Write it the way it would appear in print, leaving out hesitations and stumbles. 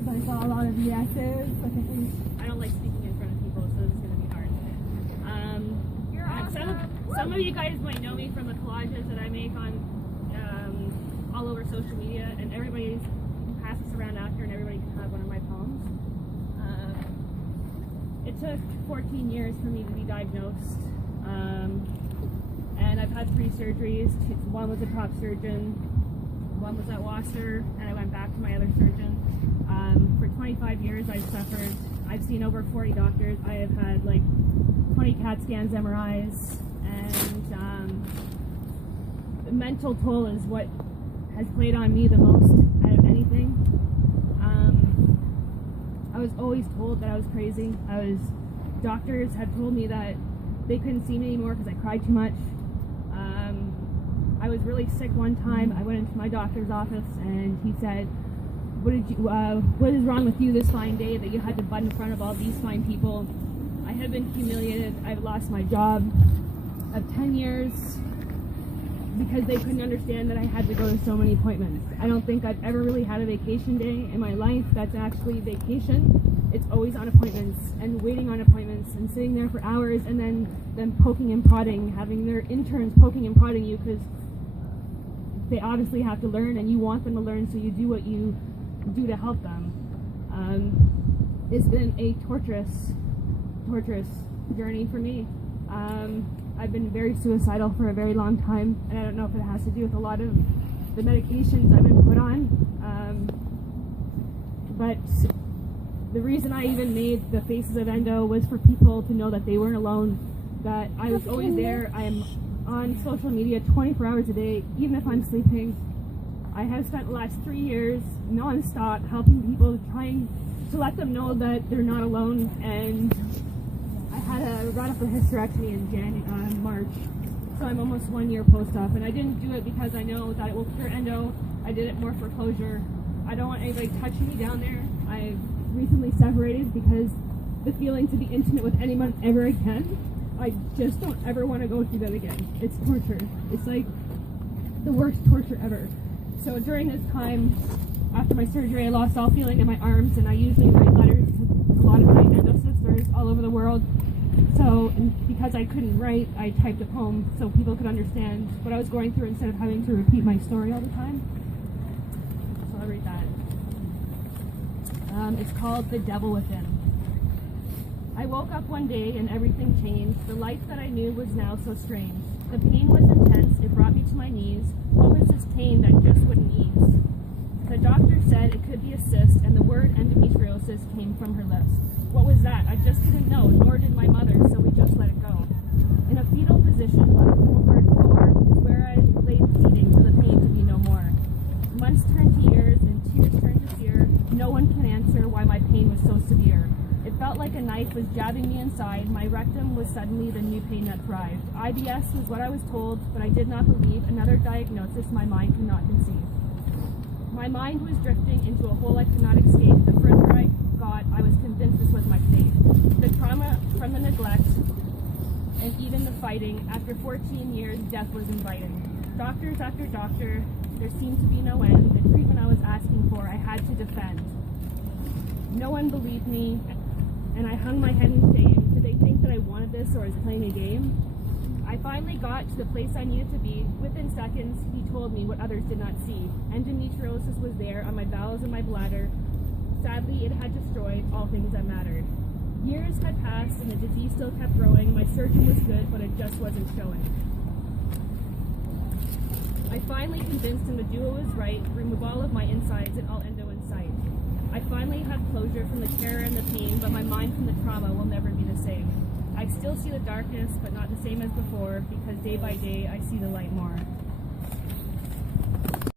but I saw a lot of yeses. Like I don't like speaking in front of people, so this is going to be hard. you're awesome. Some of you guys might know me from the collages that I make on all over social media, and everybody passes around after, and everybody can have one of my poems. It took 14 years for me to be diagnosed, and I've had 3 surgeries. One was a top surgeon, one was at Wasser, and I went back to my other surgeon. For 25 years I've suffered. I've seen over 40 doctors. I have had like 20 CAT scans, MRIs, and the mental toll is what has played on me the most out of anything. I was always told that I was crazy. Doctors had told me that they couldn't see me anymore because I cried too much. I was really sick one time. I went into my doctor's office and he said, what is wrong with you this fine day that you had to butt in front of all these fine people? I had been humiliated. I've lost my job of 10 years because they couldn't understand that I had to go to so many appointments. I don't think I've ever really had a vacation day in my life that's actually vacation. It's always on appointments and waiting on appointments and sitting there for hours, and then them poking and prodding, having their interns poking and prodding you because they obviously have to learn and you want them to learn, so you do what you do to help them. It's been a torturous journey for me. I've been very suicidal for a very long time, and I don't know if it has to do with a lot of the medications I've been put on. But the reason I even made the Faces of Endo was for people to know that they weren't alone, that I was always there. I am on social media 24 hours a day, even if I'm sleeping. I have spent the last 3 years non-stop helping people, trying to let them know that they're not alone. And I had a radical hysterectomy in March, so I'm almost 1 year post-op. And I didn't do it because I know that it will cure endo. I did it more for closure. I don't want anybody touching me down there. I recently separated because the feeling to be intimate with anyone ever again, I just don't ever want to go through that again. It's torture. It's like the worst torture ever. So during this time, after my surgery, I lost all feeling in my arms, and I usually write letters to a lot of my endo sisters all over the world. So because I couldn't write, I typed a poem so people could understand what I was going through instead of having to repeat my story all the time. So I'll read that. It's called The Devil Within. I woke up one day and everything changed. The life that I knew was now so strange. The pain was intense. It brought me to my knees. What was this pain that just wouldn't ease? The doctor said it could be a cyst, and the word endometriosis came from her lips. What was that? I just didn't know, nor did my mother, so we just let it go. In a fetal position on a hard floor is where I lay pleading for the pain to be no more. Months turned to years, and tears turned to fear. No one can answer why my pain was so severe. It felt like a knife was jabbing me inside. My rectum was suddenly the new pain that thrived. IBS was what I was told, but I did not believe. Another diagnosis my mind could not conceive. My mind was drifting into a hole I could not escape. The further I got, I was convinced this was my fate. The trauma from the neglect and even the fighting, after 14 years, death was inviting. Doctors after doctor, there seemed to be no end. The treatment I was asking for, I had to defend. No one believed me, and I hung my head in shame. Did they think that I wanted this or was playing a game? I finally got to the place I needed to be. Within seconds, he told me what others did not see. Endometriosis was there on my bowels and my bladder. Sadly, it had destroyed all things that mattered. Years had passed and the disease still kept growing. My surgeon was good, but it just wasn't showing. I finally convinced him to do what was right, remove all of my insides and all endo in sight. I finally had closure from the terror and the pain, but my mind from the trauma will never be the same. I still see the darkness, but not the same as before, because day by day I see the light more.